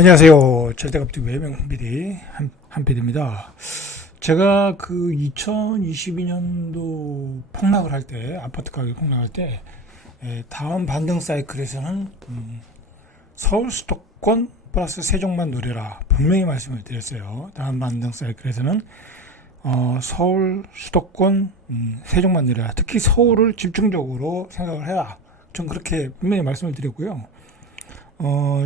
안녕하세요. 절대값집 외명 PD 한PD입니다. 제가 그 2022년도 폭락을 할 때, 아파트 가격이 폭락할 때, 다음 반등 사이클에서는 서울 수도권 플러스 세종만 노려라 분명히 말씀을 드렸어요. 다음 반등 사이클에서는 서울 수도권 세종만 노려라. 특히 서울을 집중적으로 생각을 해라. 전 그렇게 분명히 말씀을 드렸고요.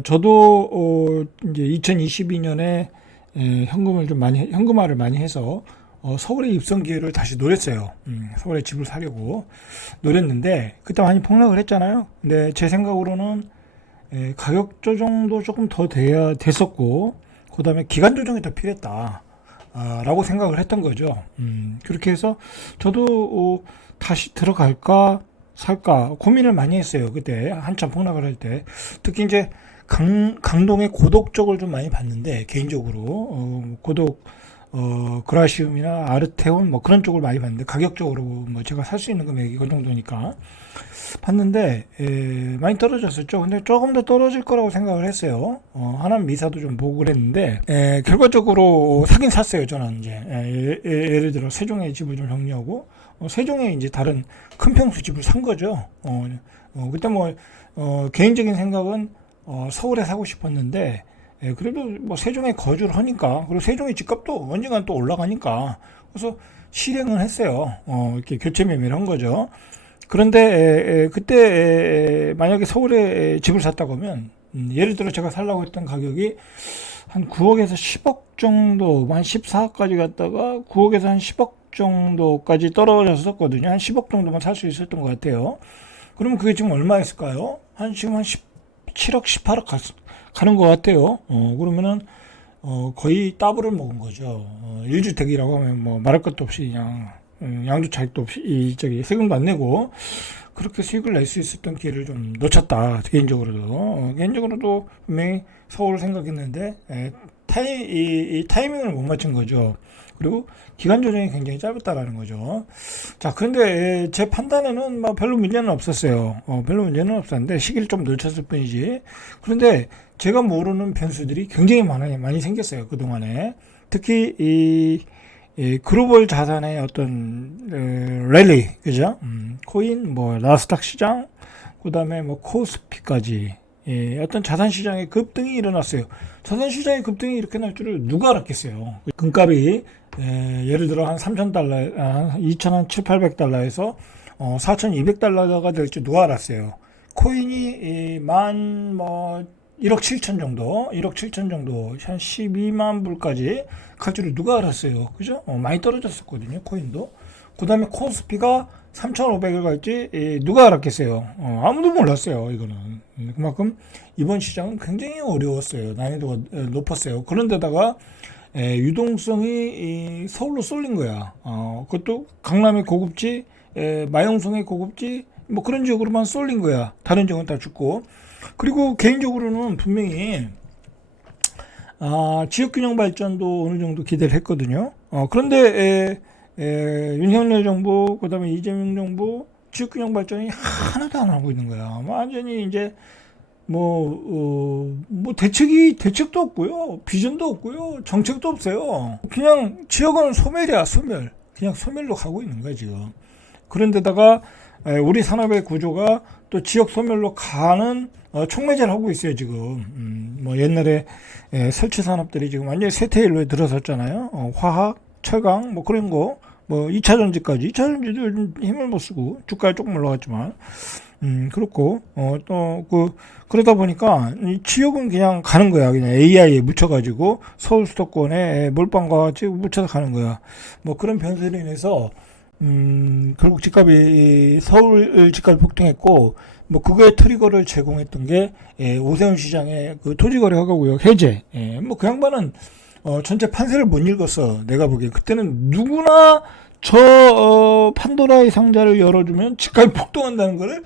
저도 이제 2022년에 현금화를 많이 해서 서울의 입성 기회를 다시 노렸어요. 서울에 집을 사려고 노렸는데 그때 많이 폭락을 했잖아요. 근데 제 생각으로는 가격 조정도 조금 더 돼야 됐었고, 그 다음에 기간 조정이 더 필요했다. 라고 생각을 했던 거죠. 그렇게 해서 저도 다시 들어갈까 살까 고민을 많이 했어요. 그때 한참 폭락을 할 때. 특히 이제 강동의 고독 쪽을 좀 많이 봤는데, 개인적으로 고독 그라시움이나 아르테온 뭐 그런 쪽을 많이 봤는데, 가격적으로 뭐 제가 살 수 있는 금액이 그 정도니까 봤는데 많이 떨어졌었죠. 근데 조금 더 떨어질 거라고 생각을 했어요. 하남 미사도 좀 보고 그랬는데 결과적으로 사긴 샀어요. 저는 이제 예를 들어 세종에 집을 좀 정리하고 세종에 이제 다른 큰 평수 집을 산 거죠. 그때 뭐 개인적인 생각은 서울에 사고 싶었는데, 그래도 뭐 세종에 거주를 하니까, 그리고 세종의 집값도 언젠간 또 올라가니까, 그래서 실행을 했어요. 이렇게 교체 매매를 한 거죠. 그런데 그때 만약에 서울에 집을 샀다고 하면, 예를 들어 제가 살라고 했던 가격이 한 9억에서 10억 정도, 한 14억까지 갔다가 9억에서 한 10억 정도까지 떨어졌었거든요. 한 10억 정도만 살 수 있었던 것 같아요. 그러면 그게 지금 얼마였을까요? 지금 한 17억, 18억 가는 것 같아요. 그러면은 거의 더블을 먹은 거죠. 1주택이라고 하면 뭐 말할 것도 없이 그냥 양도차익도 없이 세금도 안 내고 그렇게 수익을 낼 수 있었던 기회를 좀 놓쳤다. 개인적으로도 분명히 서울을 생각했는데 이 타이밍을 못 맞춘 거죠. 그리고 기간 조정이 굉장히 짧았다라는 거죠. 자, 그런데 제 판단에는 뭐 별로 문제는 없었어요. 별로 문제는 없었는데 시기를 좀 놓쳤을 뿐이지. 그런데 제가 모르는 변수들이 굉장히 많이 생겼어요. 그동안에. 특히 이 글로벌 자산의 어떤 랠리, 그죠? 코인, 뭐 나스닥 시장, 그다음에 뭐 코스피까지 어떤 자산 시장의 급등이 일어났어요. 자산 시장의 급등이 이렇게 날 줄을 누가 알았겠어요. 금값이 예를 들어 한 3,000달러, 한 2,700달러에서 4,200달러가 될 줄 누가 알았어요. 코인이 만 1억 7천 정도, 한 12만 불까지 갈 줄을 누가 알았어요. 그죠? 많이 떨어졌었거든요, 코인도. 그 다음에 코스피가 3,500을 갈지 누가 알았겠어요. 아무도 몰랐어요, 이거는. 그만큼 이번 시장은 굉장히 어려웠어요. 난이도가 높았어요. 그런데다가 유동성이 서울로 쏠린 거야. 그것도 강남의 고급지, 마용성의 고급지, 뭐 그런 지역으로만 쏠린 거야. 다른 지역은 다 죽고. 그리고 개인적으로는 분명히 지역균형 발전도 어느 정도 기대를 했거든요. 그런데 윤석열 정부, 그다음에 이재명 정부 지역균형 발전이 하나도 안 하고 있는 거야. 완전히 이제 뭐 대책도 없고요, 비전도 없고요, 정책도 없어요. 그냥 지역은 소멸이야, 소멸. 그냥 소멸로 가고 있는 거야 지금. 그런데다가 우리 산업의 구조가 또 지역 소멸로 가는 촉매제를 하고 있어요 지금. 뭐 옛날에 설치 산업들이 지금 완전히 쇠퇴일로에 들어섰잖아요. 화학, 철강 뭐 그런 거, 뭐 2차 전지까지. 2차 전지도 요즘 힘을 못 쓰고 주가가 조금 올라갔지만 그렇고 그러다 보니까 이 지역은 그냥 가는 거야. 그냥 AI에 묻혀가지고 서울 수도권에 몰빵과 같이 묻혀서 가는 거야. 뭐 그런 변수로 인해서 결국 집값이 서울 집값이 폭등했고, 뭐 그거의 트리거를 제공했던 게 오세훈 시장의 그 토지거래 허가구역 해제. 뭐 그 양반은 전체 판세를 못 읽었어. 내가 보기에 그때는 누구나 저 판도라의 상자를 열어주면 집값이 폭등한다는 거를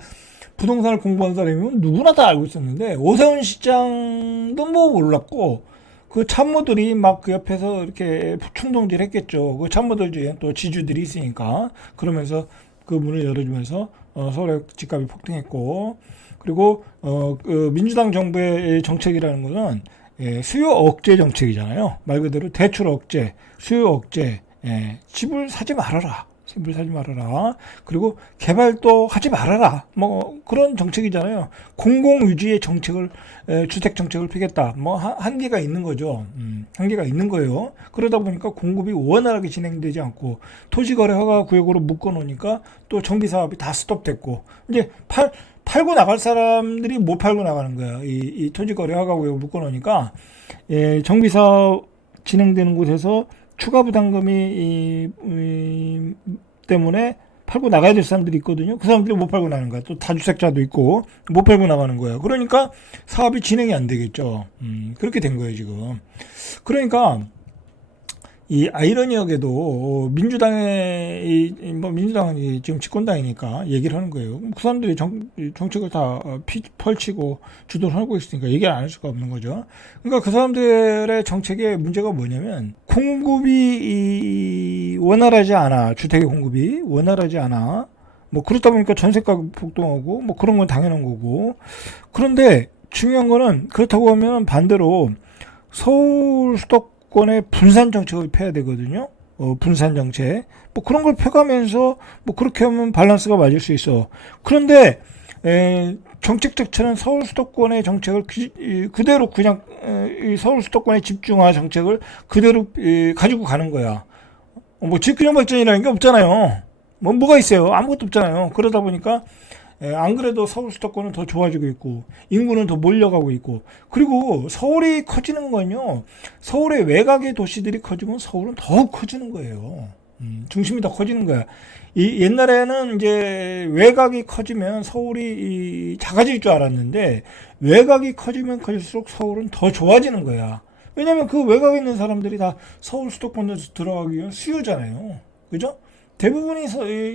부동산을 공부한 사람이면 누구나 다 알고 있었는데, 오세훈 시장도 뭐 몰랐고 그 참모들이 막 그 옆에서 이렇게 충동질 했겠죠. 그 참모들 중에 또 지주들이 있으니까. 그러면서 그 문을 열어주면서 서울의 집값이 폭등했고, 그리고 그 민주당 정부의 정책이라는 것은 수요 억제 정책이잖아요. 말 그대로 대출 억제, 수요 억제, 집을 사지 말아라. 집을 사지 말아라. 그리고 개발도 하지 말아라. 뭐 그런 정책이잖아요. 공공유지의 정책을 주택 정책을 피겠다. 뭐 한계가 있는 거죠. 한계가 있는 거예요. 그러다 보니까 공급이 원활하게 진행되지 않고 토지거래 허가 구역으로 묶어 놓으니까 또 정비 사업이 다 스톱됐고 이제 팔고 나갈 사람들이 못 팔고 나가는 거야. 이 토지거래 허가 구역을 묶어 놓으니까 정비 사업 진행되는 곳에서 추가 부담금이 때문에 팔고 나가야 될 사람들이 있거든요. 그 사람들이 못 팔고 나가는 거야. 또 다주택자도 있고 못 팔고 나가는 거예요. 그러니까 사업이 진행이 안 되겠죠. 그렇게 된 거예요, 지금. 그러니까 이 아이러니하게도 민주당이 지금 집권당이니까 얘기를 하는 거예요. 그 사람들이 정책을 다 펼치고 주도를 하고 있으니까 얘기를 안 할 수가 없는 거죠. 그러니까 그 사람들의 정책의 문제가 뭐냐면 공급이 원활하지 않아. 주택의 공급이 원활하지 않아. 뭐 그렇다 보니까 전세가격 폭등하고 뭐 그런 건 당연한 거고. 그런데 중요한 거는 그렇다고 하면 반대로 서울 수도권의 분산 정책을 펴야 되거든요. 분산 정책. 뭐 그런 걸 펴가면서 뭐 그렇게 하면 밸런스가 맞을 수 있어. 그런데 정책 자체는 서울 수도권의 정책을 그대로 그냥 서울 수도권에 집중화 정책을 그대로 가지고 가는 거야. 뭐 지역균형 발전이라는 게 없잖아요. 뭐가 있어요? 아무것도 없잖아요. 그러다 보니까 안 그래도 서울 수도권은 더 좋아지고 있고 인구는 더 몰려가고 있고 그리고 서울이 커지는 건요. 서울의 외곽의 도시들이 커지면 서울은 더욱 커지는 거예요. 중심이 더 커지는 거야. 옛날에는 이제 외곽이 커지면 서울이 작아질 줄 알았는데 외곽이 커지면 커질수록 서울은 더 좋아지는 거야. 왜냐면 그 외곽에 있는 사람들이 다 서울 수도권에 들어가기 위한 수요잖아요. 그죠? 대부분이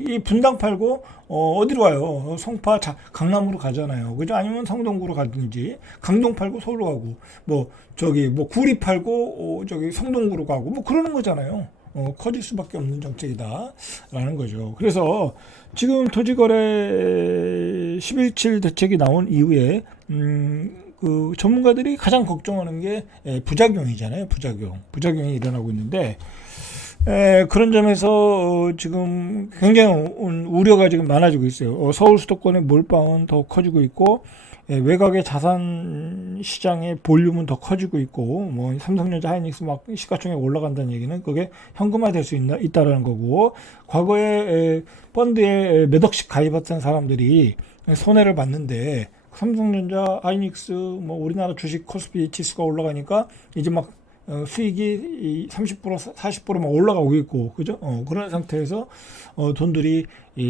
이 분당 팔고 어디로 와요? 송파, 강남으로 가잖아요. 그죠? 아니면 성동구로 가든지 강동 팔고 서울로 가고 뭐 구리 팔고 저기 성동구로 가고 뭐 그러는 거잖아요. 커질 수밖에 없는 정책이다라는 거죠. 그래서 지금 토지거래 11.7 대책이 나온 이후에 그 전문가들이 가장 걱정하는 게 부작용이잖아요. 부작용이 일어나고 있는데 그런 점에서 지금 굉장히 우려가 지금 많아지고 있어요. 서울 수도권의 몰빵은 더 커지고 있고 외곽의 자산 시장의 볼륨은 더 커지고 있고 뭐 삼성전자 하이닉스 막 시가총액 올라간다는 얘기는 그게 현금화될 수 있다라는 거고 과거에 펀드에 몇 억씩 가입했던 사람들이 손해를 봤는데 삼성전자 하이닉스 뭐 우리나라 주식 코스피 지수가 올라가니까 이제 막 수익이 30% 40%막 올라가고 있고 그죠? 그런 상태에서 돈들이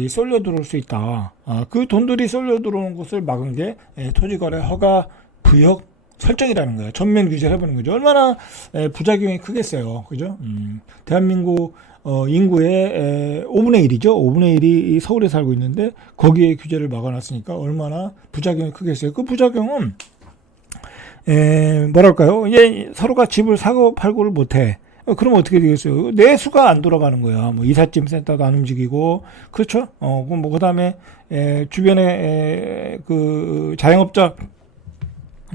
쏠려 들어올 수 있다. 그 돈들이 쏠려 들어오는 것을 막은 게 토지거래 허가 구역 설정이라는 거예요. 전면 규제를 해보는 거죠. 얼마나 부작용이 크겠어요. 그죠? 대한민국 인구의 5분의 1이죠. 5분의 1이 서울에 살고 있는데 거기에 규제를 막아놨으니까 얼마나 부작용이 크겠어요. 그 부작용은 뭐랄까요? 이제 서로가 집을 사고 팔고를 못해. 그럼 어떻게 되겠어요? 내수가 안 돌아가는 거야. 뭐 이삿짐 센터도 안 움직이고, 그렇죠? 뭐 그다음에 주변에 그 자영업자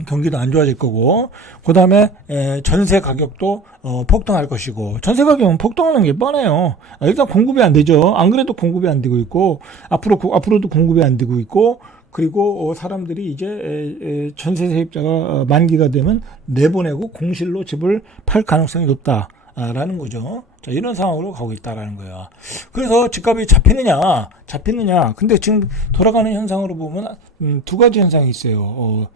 경기도 안 좋아질 거고, 그다음에 전세 가격도 폭등할 것이고, 전세 가격은 폭등하는 게 뻔해요. 일단 공급이 안 되죠. 안 그래도 공급이 안 되고 있고, 앞으로도 공급이 안 되고 있고. 그리고 사람들이 이제 전세 세입자가 만기가 되면 내보내고 공실로 집을 팔 가능성이 높다라는 거죠. 자, 이런 상황으로 가고 있다라는 거예요. 그래서 집값이 잡히느냐. 근데 지금 돌아가는 현상으로 보면 두 가지 현상이 있어요.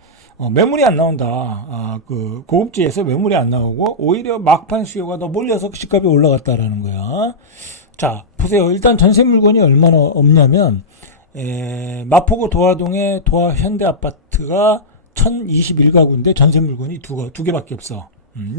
매물이 안 나온다. 그 고급지에서 매물이 안 나오고 오히려 막판 수요가 더 몰려서 집값이 올라갔다라는 거야. 자, 보세요. 일단 전세 물건이 얼마나 없냐면 마포구 도화동의 도화 현대아파트가 1021가구인데 전세 물건이 두 개밖에 없어.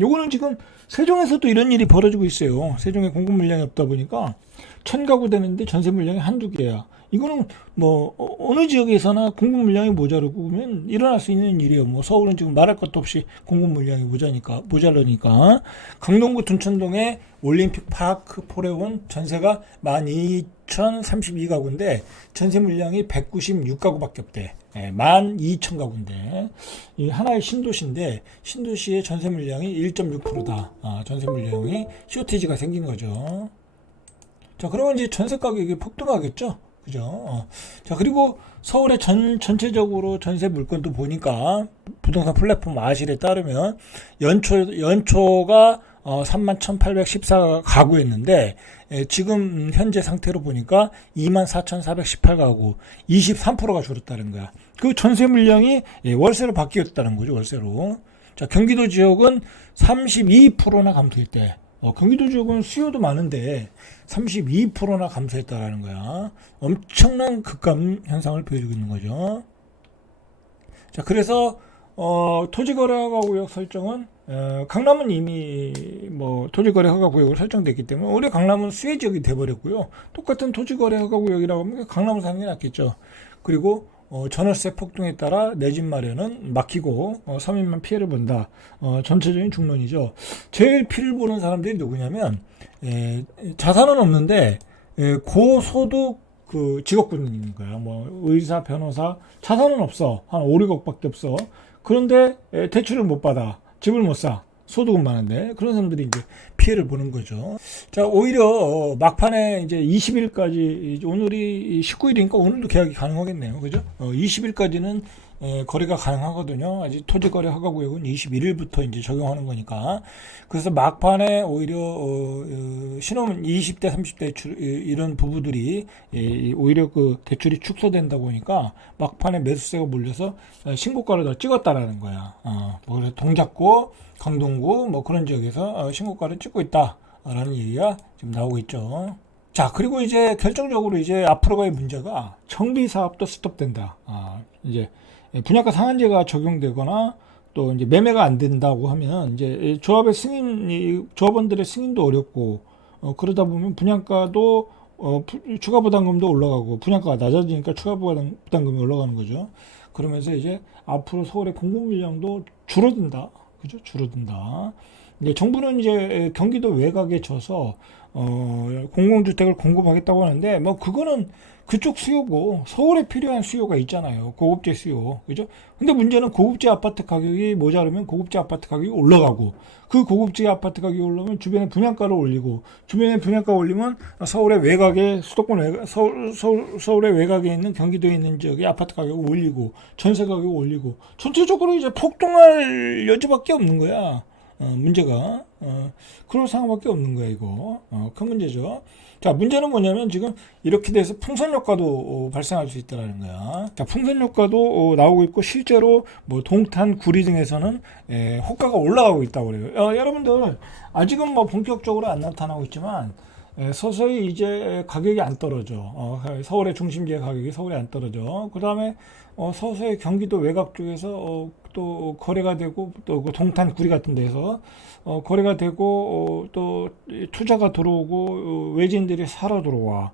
요거는 지금 세종에서도 이런 일이 벌어지고 있어요. 세종에 공급 물량이 없다 보니까 1000가구 되는데 전세 물량이 한두 개야. 이거는 뭐 어느 지역에서나 공급 물량이 모자르고 그러면 일어날 수 있는 일이에요. 뭐 서울은 지금 말할 것도 없이 공급 물량이 모자라니까. 강동구 둔천동의 올림픽 파크 포레온 전세가 12,032가구인데 전세 물량이 196가구밖에 없대. 12,000가구인데 이 하나의 신도시인데 신도시의 전세 물량이 1.6%다. 전세 물량이 쇼티지가 생긴 거죠. 자, 그러면 이제 전세 가격이 폭등하겠죠. 그죠? 자, 그리고 서울의 전체적으로 전세 물건도 보니까 부동산 플랫폼 아실에 따르면 연초가 31,814 가구였는데 지금 현재 상태로 보니까 24,418가구 23%가 줄었다는 거야. 그 전세 물량이 월세로 바뀌었다는 거죠. 월세로. 자, 경기도 지역은 32%나 감소했대. 경기도 지역은 수요도 많은데 32%나 감소했다라는 거야. 엄청난 급감 현상을 보여주고 있는 거죠. 자, 그래서 토지거래 허가구역 설정은 강남은 이미 뭐 토지거래 허가구역으로 설정됐기 때문에 올해 강남은 수혜 지역이 돼버렸고요. 똑같은 토지거래 허가구역이라고 하면 강남을 사는 게 낫겠죠. 그리고 전월세 폭등에 따라 내 집 마련은 막히고 서민만 피해를 본다. 전체적인 중론이죠. 제일 피를 보는 사람들이 누구냐면 자산은 없는데 고소득 그 직업군이 있는 거야. 뭐 의사, 변호사 자산은 없어. 한 5, 6억밖에 없어. 그런데 대출을 못 받아. 집을 못 사. 소득은 많은데 그런 사람들이 이제 피해를 보는 거죠. 자, 오히려 막판에 이제 20일까지 오늘이 19일이니까 오늘도 계약이 가능하겠네요. 그죠? 20일까지는 거래가 가능하거든요. 아직 토지거래 허가구역은 21일부터 이제 적용하는 거니까. 그래서 막판에 오히려 신혼 20대, 30대 이런 부부들이 오히려 그 대출이 축소된다 보니까 막판에 매수세가 몰려서 신고가를 더 찍었다라는 거야. 뭐 그래서 동작구, 강동구 뭐 그런 지역에서 신고가를 찍고 있다라는 얘기가 지금 나오고 있죠. 자, 그리고 이제 결정적으로 이제 앞으로의 문제가 정비 사업도 스톱된다. 이제 분양가 상한제가 적용되거나 또 이제 매매가 안 된다고 하면 이제 조합원들의 승인도 어렵고 그러다 보면 분양가도 추가 부담금도 올라가고 분양가가 낮아지니까 추가 부담금이 올라가는 거죠. 그러면서 이제 앞으로 서울의 공급 물량도 줄어든다. 그죠? 줄어든다. 이제 정부는 이제 경기도 외곽에 져서 공공주택을 공급하겠다고 하는데 뭐 그거는 그쪽 수요고 서울에 필요한 수요가 있잖아요. 고급재 수요. 그죠? 근데 문제는 고급재 아파트 가격이 모자르면 고급재 아파트 가격이 올라가고 그 고급재 아파트 가격이 올라오면 주변에 분양가를 올리고 주변에 분양가 올리면 서울의 외곽에 수도권 외곽 서울의 외곽에 있는 경기도에 있는 지역의 아파트 가격을 올리고 전세 가격을 올리고 전체적으로 이제 폭등할 여지밖에 없는 거야. 문제가 그럴 상황밖에 없는 거야. 이거 큰 문제죠. 자, 문제는 뭐냐면 지금 이렇게 돼서 풍선 효과도 발생할 수 있다는 거야. 자, 풍선 효과도 나오고 있고 실제로 뭐 동탄, 구리 등에서는 호가가 올라가고 있다고 그래요. 여러분들 아직은 뭐 본격적으로 안 나타나고 있지만 서서히 이제 가격이 안 떨어져. 서울의 중심지의 가격이 서울에 안 떨어져. 그 다음에 서서히 경기도 외곽 쪽에서 또 거래가 되고 또 그 동탄 구리 같은 데서 거래가 되고 또 투자가 들어오고 외지인들이 사러 들어와.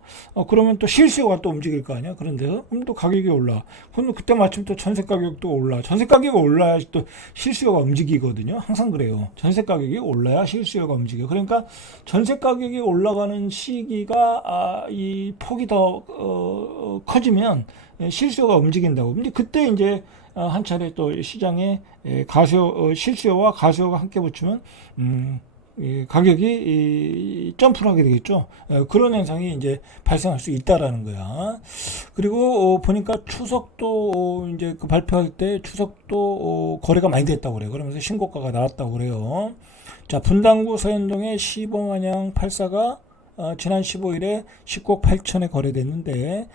그러면 또 실수요가 또 움직일 거 아니야. 그런 데서 그럼 또 가격이 올라. 그럼 그때 마침 또 전세 가격도 올라. 전세 가격이 올라야 또 실수요가 움직이거든요. 항상 그래요. 전세 가격이 올라야 실수요가 움직여. 그러니까 전세 가격이 올라가는 시기가 이 폭이 더 커지면 실수요가 움직인다고. 근데 그때 이제 한 차례 또 시장에 실수요와 가수요가 함께 붙으면 가격이 점프를 하게 되겠죠. 그런 현상이 이제 발생할 수 있다라는 거야. 그리고 보니까 추석도 이제 그 발표할 때 추석도 거래가 많이 됐다고 그래요. 그러면서 신고가가 나왔다고 그래요. 자, 분당구 서현동의 시범환영 84가 지난 15일에 10억 8천에 거래됐는데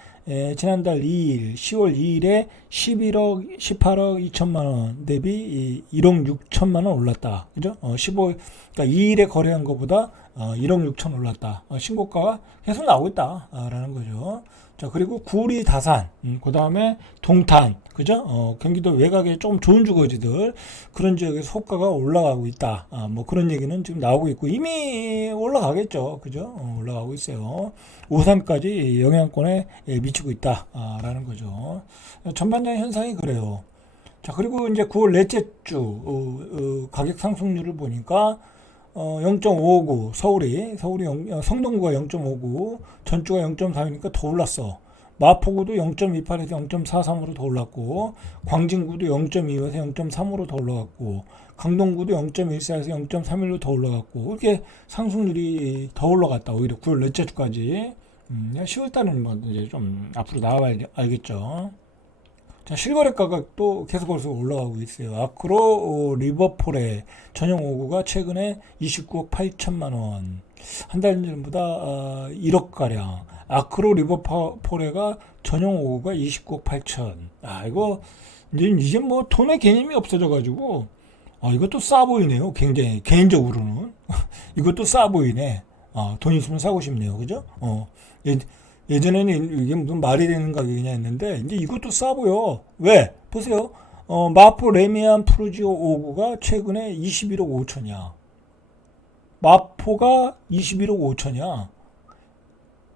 지난달 2일 10월 2일에 11억 18억 2천만 원 대비 1억 6천만 원 올랐다. 그죠? 그러니까 2일에 거래한 것보다 1억 6천 올랐다. 신고가가 계속 나오고 있다라는 거죠. 자, 그리고 구리 다산, 그 다음에 동탄, 그죠? 경기도 외곽에 좀 좋은 주거지들, 그런 지역에서 호가가 올라가고 있다. 뭐 그런 얘기는 지금 나오고 있고, 이미 올라가겠죠. 그죠? 올라가고 있어요. 오산까지 영향권에 미치고 있다. 라는 거죠. 전반적인 현상이 그래요. 자, 그리고 이제 9월 넷째 주, 가격 상승률을 보니까, 0.59 성동구가 0.59 전주가 0.4이니까 더 올랐어. 마포구도 0.28에서 0.43으로 더 올랐고, 광진구도 0.25에서 0.3으로 더 올라갔고, 강동구도 0.14에서 0.31로 더 올라갔고, 이렇게 상승률이 더 올라갔다. 오히려 9월 넷째 주까지. 10월 달은 뭐 이제 좀 앞으로 나와봐야 알겠죠. 자, 실거래 가격도 계속 올라가고 있어요. 아크로 리버폴의 전용 5구가 최근에 29억 8천만 원. 한 달 전보다 1억 가량. 아크로 리버폴에가 전용 5구가 29억 8천. 아, 이거 이제 뭐 돈의 개념이 없어져 가지고 이것도 싸 보이네요. 굉장히 개인적으로는 이것도 싸 보이네. 돈 있으면 사고 싶네요. 그죠? 예전에는 이게 무슨 말이 되는 가격이냐 했는데 이제 이것도 싸 보여. 왜? 보세요. 마포 레미안 프루지오 5구가 최근에 21억 5천이야. 마포가 21억 5천이야.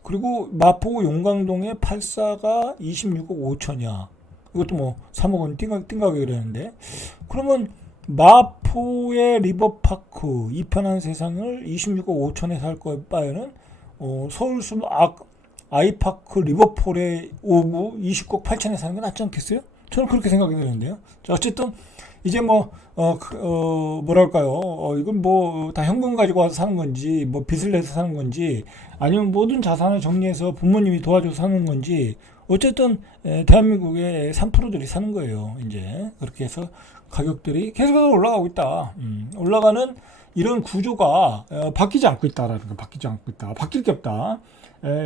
그리고 마포구 용광동의 84가 26억 5천이야. 이것도 뭐 3억 원 띵가격이라는데. 그러면 마포의 리버파크 이편한 세상을 26억 5천에 살 바에는 서울숲 아이파크 리버폴의 5구 29억 8천에 사는 게 낫지 않겠어요? 저는 그렇게 생각이 드는데요. 자, 어쨌든 이제 뭐랄까요? 이건 뭐 다 현금 가지고 와서 사는 건지, 뭐 빚을 내서 사는 건지, 아니면 모든 자산을 정리해서 부모님이 도와줘서 사는 건지, 어쨌든 대한민국의 3%들이 사는 거예요. 이제 그렇게 해서 가격들이 계속해서 올라가고 있다. 올라가는 이런 구조가 바뀌지 않고 있다라는 거, 바뀌지 않고 있다. 바뀔 게 없다.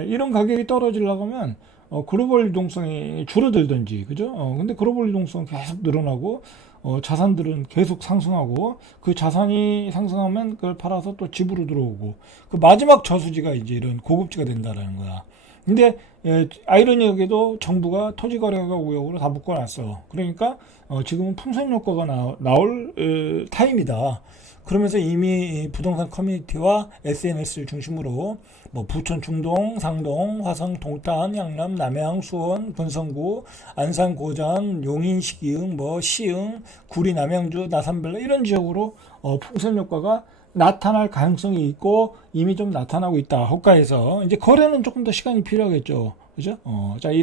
이런 가격이 떨어지려고 하면 글로벌 유동성이 줄어들든지, 그죠? 근데 글로벌 유동성 계속 늘어나고 자산들은 계속 상승하고 그 자산이 상승하면 그걸 팔아서 또 집으로 들어오고 그 마지막 저수지가 이제 이런 고급지가 된다라는 거야. 근데 아이러니하게도 정부가 토지거래가 우역으로 다 묶어놨어. 그러니까 지금은 풍선 효과가 나올 타임이다. 그러면서 이미 부동산 커뮤니티와 SNS를 중심으로 뭐 부천, 중동, 상동, 화성, 동탄, 양남, 남양, 수원, 권성구, 안산, 고전, 용인, 시기흥, 뭐 시흥, 구리, 남양주, 나산별로 이런 지역으로 풍선 효과가 나타날 가능성이 있고 이미 좀 나타나고 있다. 호가에서 이제 거래는 조금 더 시간이 필요하겠죠. 그죠? 자, 이런